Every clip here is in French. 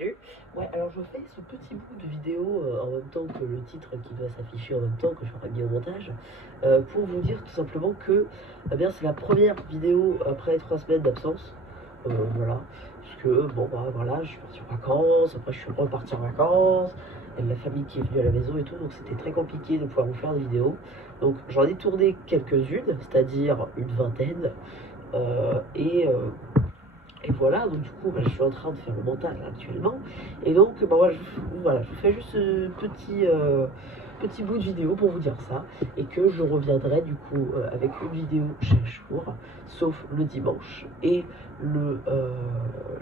Salut. Ouais, alors je fais ce petit bout de vidéo en même temps que le titre qui doit s'afficher en même temps, que je ferai bien au montage, pour vous dire tout simplement que eh bien, c'est la première vidéo après 3 semaines d'absence. Voilà, parce que bon, bah voilà, je suis parti en vacances, après je suis reparti en vacances, il y a de la famille qui est venue à la maison et tout, donc c'était très compliqué de pouvoir vous faire des vidéos. Donc j'en ai tourné quelques-unes, c'est-à-dire une vingtaine, et voilà, donc du coup, bah, je suis en train de faire le montage là, actuellement. Et donc, bah, voilà, je fais juste ce petit bout de vidéo pour vous dire ça. Et que je reviendrai du coup avec une vidéo chaque jour, sauf le dimanche et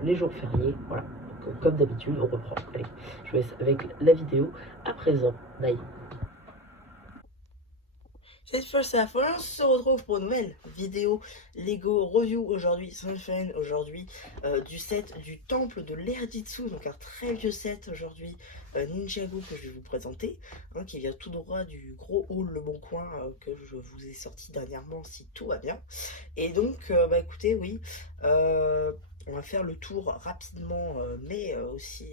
les jours fériés. Voilà, donc, comme d'habitude, on reprend. Allez, je vous laisse avec la vidéo à présent. Bye. Cette fois, c'est la fois, on se retrouve pour une nouvelle vidéo Lego Review aujourd'hui, Sunshine aujourd'hui, du set du Temple de l'Erditsu, donc un très vieux set aujourd'hui, Ninjago que je vais vous présenter, hein, qui vient tout droit du gros haul Le Bon Coin que je vous ai sorti dernièrement si tout va bien. Et donc, bah écoutez, oui, on va faire le tour rapidement, mais aussi,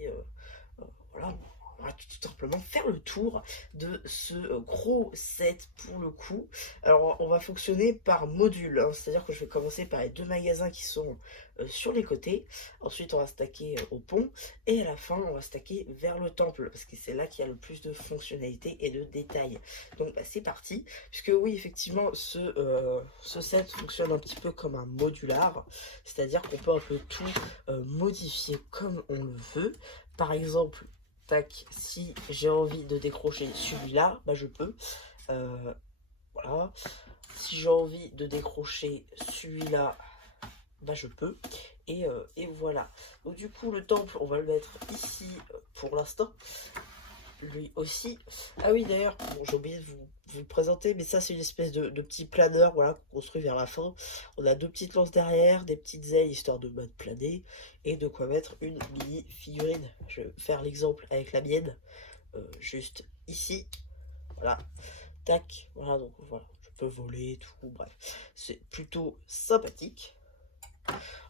voilà, on va tout simplement faire le tour de ce gros set pour le coup. Alors on va fonctionner par module, hein, c'est à dire que je vais commencer par les deux magasins qui sont sur les côtés, ensuite on va stacker au pont, et à la fin on va stacker vers le temple, parce que c'est là qu'il y a le plus de fonctionnalités et de détails. Donc bah, c'est parti, puisque oui effectivement ce set fonctionne un petit peu comme un modular, c'est à dire qu'on peut un peu tout modifier comme on le veut. Par exemple, tac, si j'ai envie de décrocher celui-là, bah je peux. Euh, voilà. Si j'ai envie de décrocher celui-là, bah je peux. Et voilà. Donc du coup, le temple, on va le mettre ici pour l'instant. Lui aussi. Ah oui, d'ailleurs, bon, j'ai oublié de vous le présenter, mais ça, c'est une espèce de petit planeur, voilà, construit vers la fin. On a deux petites lances derrière, des petites ailes, histoire de planer, et de quoi mettre une mini figurine. Je vais faire l'exemple avec la mienne, juste ici. Voilà, tac, voilà, donc voilà, je peux voler, tout, bref. C'est plutôt sympathique.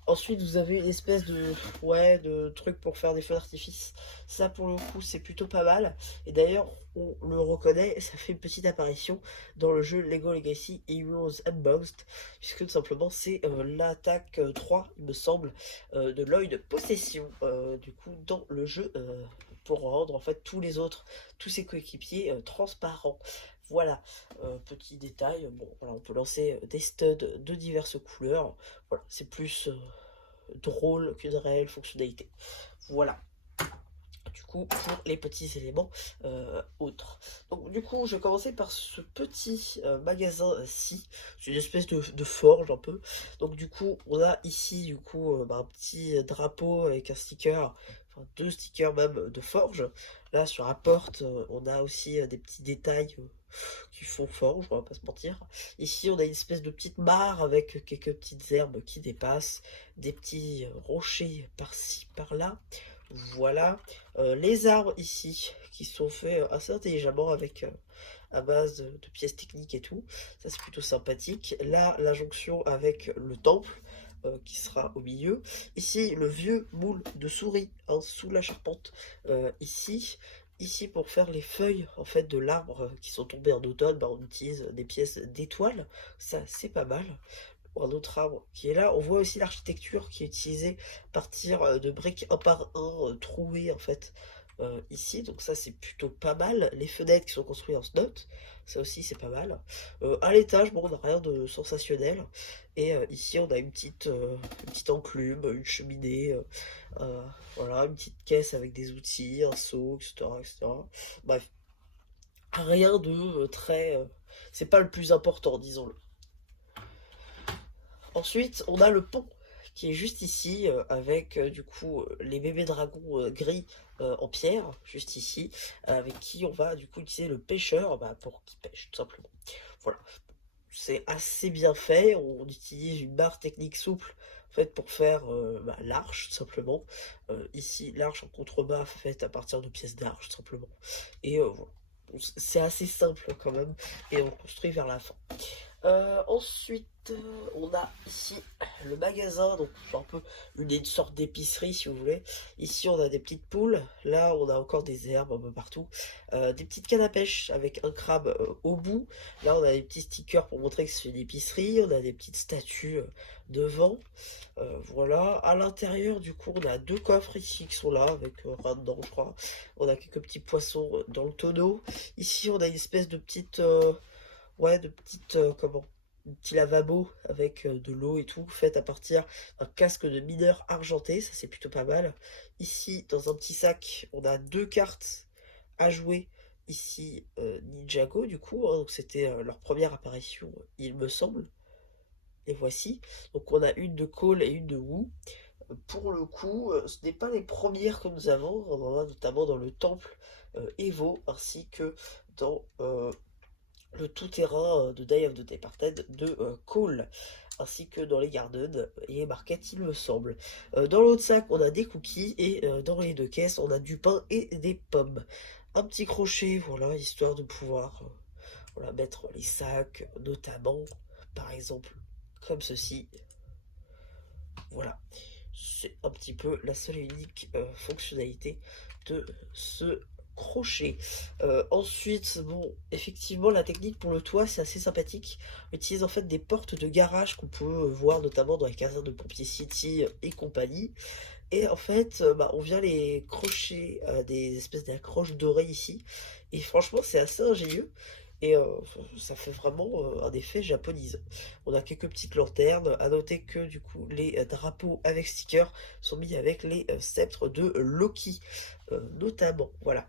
Ensuite, vous avez une espèce de truc pour faire des feux d'artifice. Ça, pour le coup, c'est plutôt pas mal. Et d'ailleurs, on le reconnaît, ça fait une petite apparition dans le jeu Lego Legacy Heroes Unboxed, puisque tout simplement, c'est l'attaque 3, il me semble, de l'œil de possession, du coup, dans le jeu, pour rendre, en fait, tous ses coéquipiers transparents. Voilà, petit détail, bon, voilà, on peut lancer des studs de diverses couleurs. Voilà, c'est plus drôle qu'une réelle fonctionnalité. Voilà, du coup, pour les petits éléments autres. Donc, du coup, je vais commencer par ce petit magasin-ci. C'est une espèce de forge un peu. Donc, du coup, on a ici, du coup, bah, un petit drapeau avec un sticker, enfin deux stickers même de forge. Là, sur la porte, on a aussi des petits détails qui font forge, on va pas se mentir. Ici, on a une espèce de petite mare avec quelques petites herbes qui dépassent, des petits rochers par-ci, par-là. Voilà. Les arbres ici, qui sont faits assez intelligemment avec à base de pièces techniques et tout. Ça, c'est plutôt sympathique. Là, la jonction avec le temple. Qui sera au milieu. Ici, le vieux moule de souris, hein, sous la charpente. Ici, pour faire les feuilles en fait de l'arbre qui sont tombées en automne, bah, on utilise des pièces d'étoiles. Ça, c'est pas mal. Un autre arbre qui est là. On voit aussi l'architecture qui est utilisée à partir de briques un par un trouées en fait ici. Donc ça, c'est plutôt pas mal. Les fenêtres qui sont construites en snot, ça aussi, c'est pas mal. À l'étage, bon, on n'a rien de sensationnel. Et ici, on a une petite enclume, une cheminée. Voilà, une petite caisse avec des outils, un seau, etc., etc. Bref, rien de très... c'est pas le plus important, disons-le. Ensuite, on a le pont qui est juste ici, avec du coup les bébés dragons gris en pierre, juste ici, avec qui on va du coup utiliser le pêcheur bah, pour qu'il pêche, tout simplement. Voilà, c'est assez bien fait, on utilise une barre technique souple en fait, pour faire bah, l'arche, tout simplement. Ici, l'arche en contrebas faite à partir de pièces d'arche, tout simplement. Et voilà. C'est assez simple quand même, et on construit vers la fin. Ensuite, on a ici le magasin, donc c'est un peu une sorte d'épicerie si vous voulez. Ici, on a des petites poules, là, on a encore des herbes un peu partout. Des petites cannes à pêche avec un crabe au bout. Là, on a des petits stickers pour montrer que c'est une épicerie. On a des petites statues devant. Voilà, à l'intérieur, du coup, on a deux coffres ici qui sont là avec rien dedans, je crois. On a quelques petits poissons dans le tonneau. Ici, on a une espèce de petite. Ouais, de petites, comment? Un petit lavabo avec de l'eau et tout, faite à partir d'un casque de mineur argenté, ça c'est plutôt pas mal. Ici, dans un petit sac, on a deux cartes à jouer. Ici, Ninjago, du coup, hein, donc c'était leur première apparition, il me semble. Les voici. Donc on a une de Cole et une de Wu. Pour le coup, ce n'est pas les premières que nous avons, on en a notamment dans le temple Evo, ainsi que dans le tout-terrain de Day of the Departed de Cole, ainsi que dans les Gardens et les Marquettes, il me semble. Dans l'autre sac, on a des cookies, et dans les deux caisses, on a du pain et des pommes. Un petit crochet, voilà, histoire de pouvoir voilà, mettre les sacs, notamment, par exemple, comme ceci. Voilà, c'est un petit peu la seule et unique fonctionnalité de ce crochet. Ensuite, bon, effectivement, la technique pour le toit, c'est assez sympathique. On utilise en fait des portes de garage qu'on peut voir notamment dans les casernes de Pompier City et compagnie. Et en fait, bah, on vient les crocher des espèces d'accroches dorées ici. Et franchement, c'est assez ingénieux. Et ça fait vraiment un effet japonisant. On a quelques petites lanternes. À noter que du coup, les drapeaux avec stickers sont mis avec les sceptres de Loki, notamment. Voilà.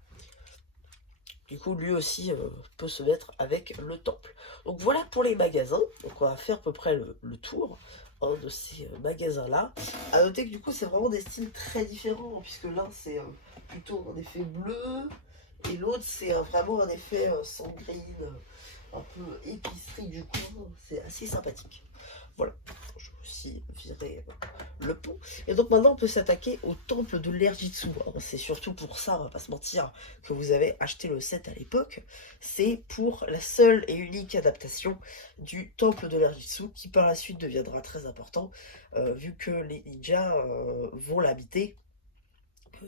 Du coup, lui aussi peut se mettre avec le temple. Donc voilà pour les magasins. Donc on va faire à peu près le tour de ces magasins-là. À noter que du coup, c'est vraiment des styles très différents, puisque l'un c'est plutôt un effet bleu, et l'autre c'est vraiment un effet sangrine, un peu épicerie du coup. C'est assez sympathique. Voilà, je vais aussi virer le pont. Et donc maintenant on peut s'attaquer au temple de l'Erjitsu. C'est surtout pour ça, on va pas se mentir, que vous avez acheté le set à l'époque. C'est pour la seule et unique adaptation du temple de l'Erjitsu, qui par la suite deviendra très important, vu que les ninjas vont l'habiter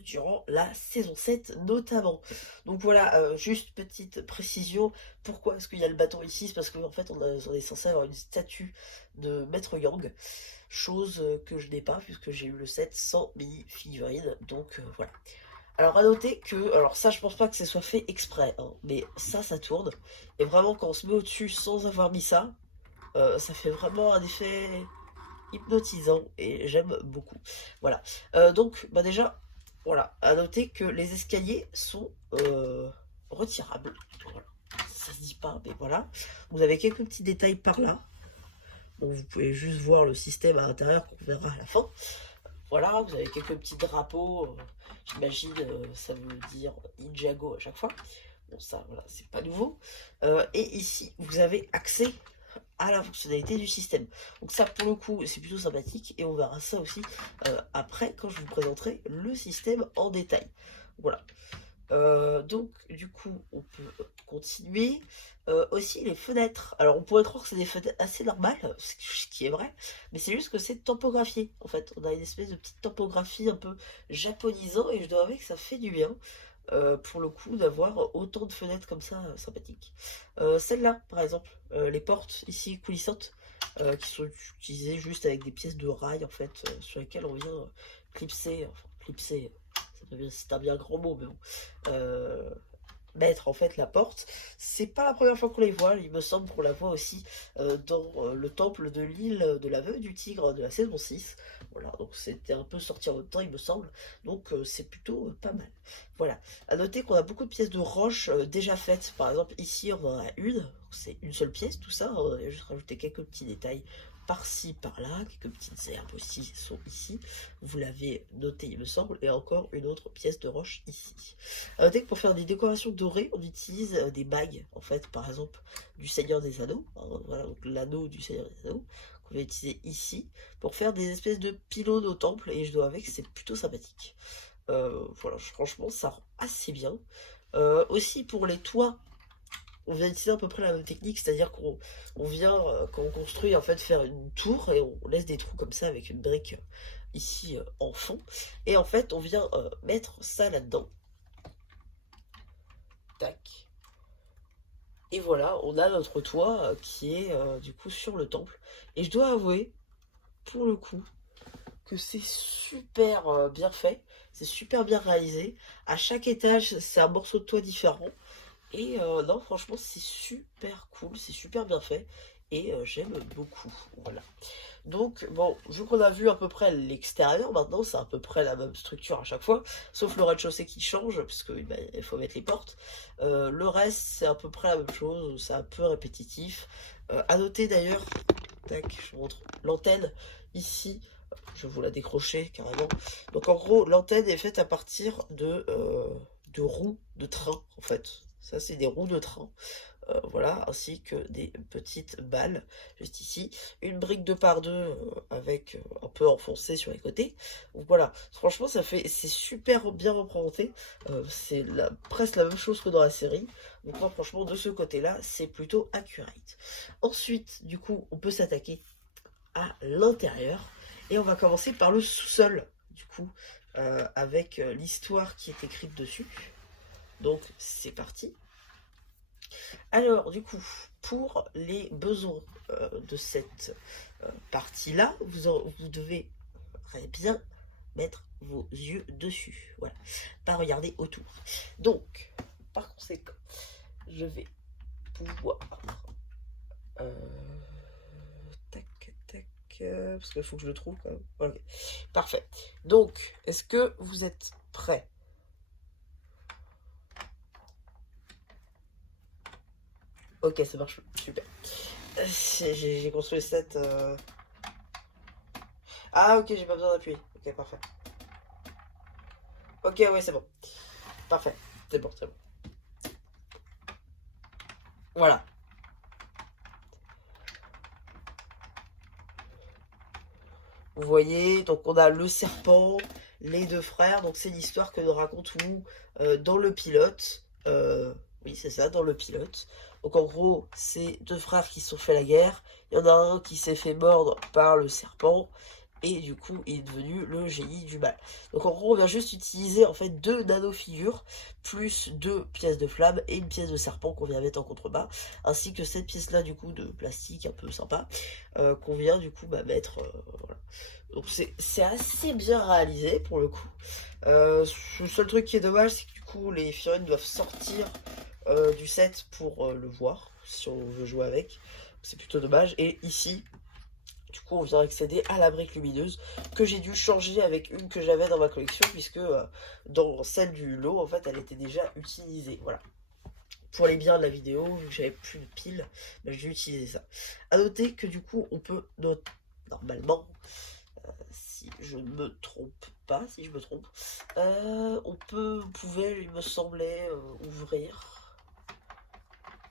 durant la saison 7 notamment. Donc voilà, juste petite précision, pourquoi est-ce qu'il y a le bâton ici? C'est parce qu'en en fait on est censé avoir une statue de Maître Yang, chose que je n'ai pas puisque j'ai eu le set sans mini figurine, donc voilà. Alors à noter que, alors ça je pense pas que ce soit fait exprès, hein, mais ça tourne, et vraiment quand on se met au-dessus sans avoir mis ça, ça fait vraiment un effet hypnotisant et j'aime beaucoup. Voilà. Donc bah déjà, voilà, à noter que les escaliers sont retirables. Voilà. Ça se dit pas, mais voilà. Vous avez quelques petits détails par là. Donc vous pouvez juste voir le système à l'intérieur qu'on verra à la fin. Voilà, vous avez quelques petits drapeaux. J'imagine ça veut dire Ninjago à chaque fois. Bon ça, voilà, c'est pas nouveau. Et ici, vous avez accès à la fonctionnalité du système. Donc ça pour le coup c'est plutôt sympathique, et on verra ça aussi après quand je vous présenterai le système en détail. Voilà. Donc du coup on peut continuer. Aussi les fenêtres. Alors on pourrait croire que c'est des fenêtres assez normales, ce qui est vrai, mais c'est juste que c'est tampographié. En fait, on a une espèce de petite tampographie un peu japonisant, et je dois avouer que ça fait du bien. Pour le coup d'avoir autant de fenêtres comme ça sympathiques. Celle-là par exemple, les portes ici coulissantes, qui sont utilisées juste avec des pièces de rail en fait, sur lesquelles on vient clipser, enfin clipser, c'est un bien grand mot, mais bon, mettre en fait la porte. C'est pas la première fois qu'on les voit, il me semble qu'on la voit aussi dans le temple de l'île de la veuve du tigre de la saison 6. Voilà, donc c'était un peu sorti en même temps il me semble, donc c'est plutôt pas mal. Voilà, à noter qu'on a beaucoup de pièces de roche déjà faites. Par exemple ici on en a une, c'est une seule pièce tout ça, on a juste rajouté quelques petits détails par-ci, par-là, quelques petites herbes aussi sont ici, vous l'avez noté il me semble, et encore une autre pièce de roche ici. À noter que pour faire des décorations dorées, on utilise des bagues, en fait, par exemple, du Seigneur des Anneaux, hein, voilà, donc l'anneau du Seigneur des Anneaux, qu'on va utiliser ici, pour faire des espèces de pylônes au temple, et je dois avouer que c'est plutôt sympathique. Voilà, franchement, ça rend assez bien. Aussi pour les toits, on vient utiliser à peu près la même technique, c'est-à-dire qu'on vient, quand on construit, en fait, faire une tour, et on laisse des trous comme ça avec une brique ici en fond, et en fait, on vient mettre ça là-dedans. Tac. Et voilà, on a notre toit qui est du coup sur le temple. Et je dois avouer, pour le coup, que c'est super bien fait, c'est super bien réalisé. À chaque étage, c'est un morceau de toit différent. Et non, franchement, c'est super cool, c'est super bien fait. Et j'aime beaucoup, voilà. Donc, bon, vu qu'on a vu à peu près l'extérieur, maintenant, c'est à peu près la même structure à chaque fois, sauf le rez-de-chaussée qui change, parce qu'il il faut mettre les portes. Le reste, c'est à peu près la même chose, c'est un peu répétitif. À noter d'ailleurs, tac, je vous montre l'antenne ici, je vais vous la décrocher carrément. Donc en gros, l'antenne est faite à partir de roues de train, en fait. Ça, c'est des roues de train. Voilà, ainsi que des petites balles juste ici, une brique de par deux avec un peu enfoncé sur les côtés. Donc voilà, franchement c'est super bien représenté. C'est presque la même chose que dans la série. Donc moi franchement de ce côté-là c'est plutôt accurate. Ensuite du coup on peut s'attaquer à l'intérieur et on va commencer par le sous-sol du coup avec l'histoire qui est écrite dessus. Donc c'est parti. Alors, du coup, pour les besoins de cette partie-là, vous devez bien mettre vos yeux dessus. Voilà, pas regarder autour. Donc, par conséquent, je vais pouvoir... tac, tac, parce qu'il faut que je le trouve quand même. Voilà, ok. Parfait. Donc, est-ce que vous êtes prêts? Ok, ça marche, super. J'ai construit le set. Ah, ok, j'ai pas besoin d'appuyer. Ok, parfait. Ok, ouais, c'est bon. Parfait. C'est bon, c'est bon. Voilà. Vous voyez, donc on a le serpent, les deux frères. Donc c'est l'histoire que nous raconte Wu dans le pilote. Oui, c'est ça, dans le pilote. Donc en gros, c'est deux frères qui se sont fait la guerre. Il y en a un qui s'est fait mordre par le serpent. Et du coup, il est devenu le génie du mal. Donc en gros, on vient juste utiliser en fait deux nano-figures, plus deux pièces de flamme et une pièce de serpent qu'on vient mettre en contrebas, ainsi que cette pièce-là du coup de plastique un peu sympa, qu'on vient du coup mettre... voilà. Donc c'est assez bien réalisé pour le coup. Le seul truc qui est dommage, c'est que du coup, les figurines doivent sortir du set pour le voir, si on veut jouer avec. C'est plutôt dommage. Et ici... Du coup, on vient accéder à la brique lumineuse que j'ai dû changer avec une que j'avais dans ma collection puisque dans celle du lot, en fait, elle était déjà utilisée. Voilà. Pour les biens de la vidéo, vu que j'avais plus de piles, j'ai utilisé ça. A noter que du coup, on peut normalement, si je ne me trompe pas, si je me trompe, on pouvait, il me semblait, ouvrir.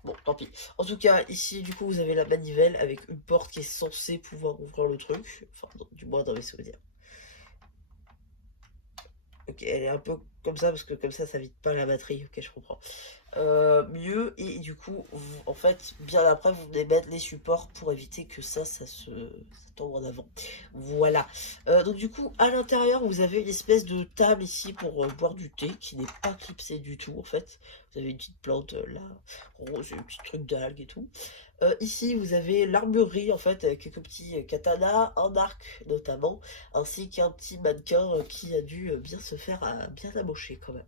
Bon, tant pis. En tout cas, ici, du coup, vous avez la manivelle avec une porte qui est censée pouvoir ouvrir le truc. Enfin, du moins dans mes souvenirs. Ok, elle est un peu comme ça, parce que comme ça vide pas la batterie. Ok, je comprends. Mieux, et du coup, en fait, bien après, vous devez mettre les supports pour éviter que ça tombe en avant. Voilà. Donc du coup, à l'intérieur, vous avez une espèce de table ici pour boire du thé, qui n'est pas clipsée du tout, en fait. Vous avez une petite plante là, rose, un petit truc d'algues et tout. Ici, vous avez l'armurerie, en fait, avec quelques petits katanas, un arc notamment, ainsi qu'un petit mannequin qui a dû bien se faire bien amocher quand même.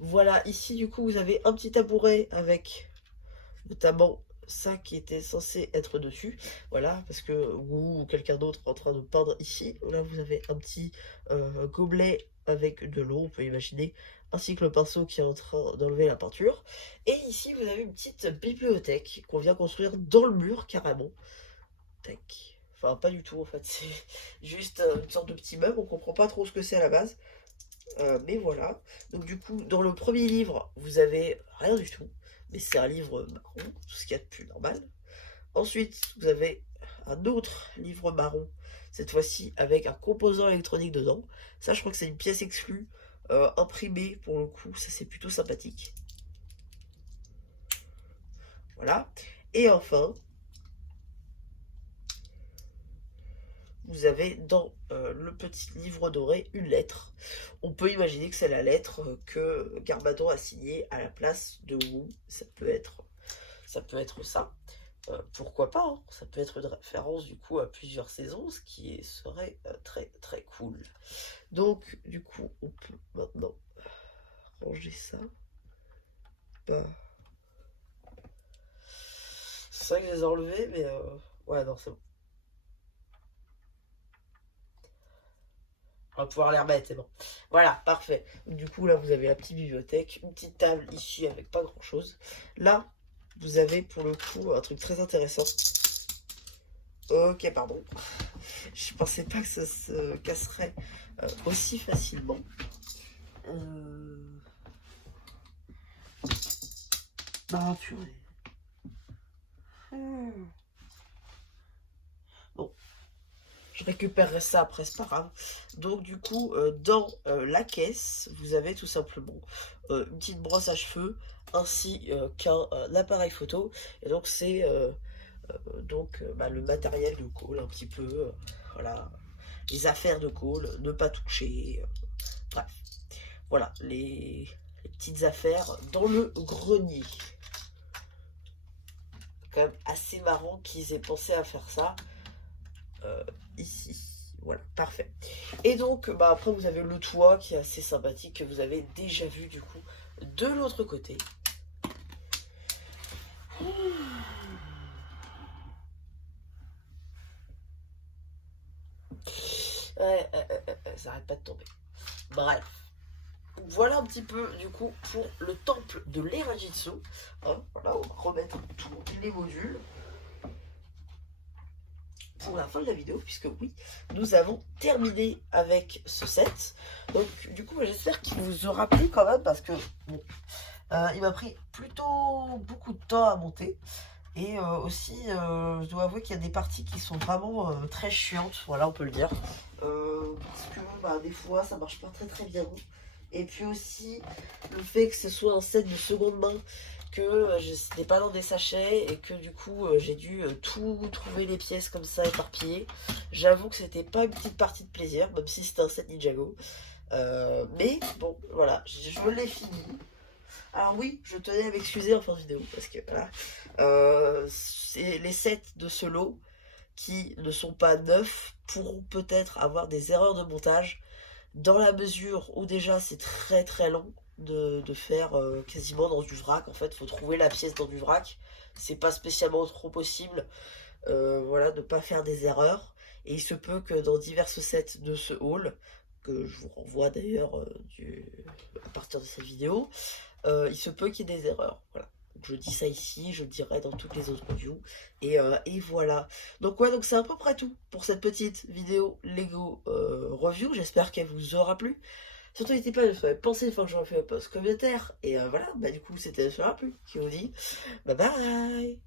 Voilà, ici, du coup, vous avez un petit tabouret avec notamment ça qui était censé être dessus. Voilà, parce que vous ou quelqu'un d'autre est en train de peindre ici. Là, vous avez un petit gobelet avec de l'eau, on peut imaginer, ainsi que le pinceau qui est en train d'enlever la peinture. Et ici, vous avez une petite bibliothèque qu'on vient construire dans le mur, carrément. Tac. Enfin, pas du tout, en fait. C'est juste une sorte de petit meuble. On comprend pas trop ce que c'est à la base. Mais voilà. Donc du coup, dans le premier livre, vous avez rien du tout. Mais c'est un livre marron, tout ce qu'il y a de plus normal. Ensuite, vous avez un autre livre marron, cette fois-ci avec un composant électronique dedans. Ça, je crois que c'est une pièce exclue, imprimée pour le coup, ça c'est plutôt sympathique. Voilà. Et enfin, vous avez dans le petit livre doré une lettre. On peut imaginer que c'est la lettre que Garbadon a signée à la place de Wu. Ça peut être ça. Pourquoi pas, hein. Ça peut être une référence du coup à plusieurs saisons, ce qui serait très très cool. Donc du coup, on peut maintenant ranger ça. Bah, c'est vrai que je les ai enlevés, mais ouais, non, c'est bon. On va pouvoir les remettre, c'est bon. Voilà, parfait. Du coup, là, vous avez la petite bibliothèque, une petite table ici avec pas grand chose. Là, vous avez pour le coup un truc très intéressant. Ok, pardon. Je pensais pas que ça se casserait aussi facilement. Bah, purée. Bon, je récupérerai ça après, c'est pas grave. Donc, du coup, dans la caisse, vous avez tout simplement une petite brosse à cheveux ainsi qu'un appareil photo. Et donc, c'est le matériel de Cole, un petit peu. Voilà, les affaires de Cole, ne pas toucher. Bref, voilà, les petites affaires dans le grenier. Quand même assez marrant qu'ils aient pensé à faire ça ici. Voilà, parfait. Et donc, après, vous avez le toit qui est assez sympathique, que vous avez déjà vu du coup de l'autre côté. Ouais, ça arrête pas de tomber. Bref. Voilà un petit peu du coup pour le temple de l'Erajitsu. Hein, voilà, on va remettre tous les modules pour la fin de la vidéo, puisque oui, nous avons terminé avec ce set. Donc du coup, j'espère qu'il vous aura plu quand même, parce que bon, il m'a pris plutôt beaucoup de temps à monter. Et aussi, je dois avouer qu'il y a des parties qui sont vraiment très chiantes, voilà, on peut le dire. Parce que des fois, ça marche pas très très bien. Et puis aussi, le fait que ce soit un set de seconde main, que je n'étais pas dans des sachets, et que du coup, j'ai dû tout trouver les pièces comme ça, éparpillées. J'avoue que c'était pas une petite partie de plaisir, même si c'était un set Ninjago. Mais bon, voilà, je l'ai fini. Alors oui, je tenais à m'excuser en fin de vidéo, parce que voilà, c'est les sets de ce lot qui ne sont pas neufs pourront peut-être avoir des erreurs de montage, dans la mesure où déjà c'est très très long de faire quasiment dans du vrac. En fait, faut trouver la pièce dans du vrac, c'est pas spécialement trop possible, voilà, de pas faire des erreurs. Et il se peut que dans divers sets de ce haul, que je vous renvoie d'ailleurs à partir de cette vidéo, il se peut qu'il y ait des erreurs. Voilà. Donc, je dis ça ici, je le dirai dans toutes les autres reviews. Et voilà. Donc ouais, donc c'est à peu près tout pour cette petite vidéo Lego review. J'espère qu'elle vous aura plu. Surtout n'hésitez pas à penser une fois que j'aurai fait un post commentaire. Et voilà, du coup c'était ça aura plu. Qui vous dit bye bye.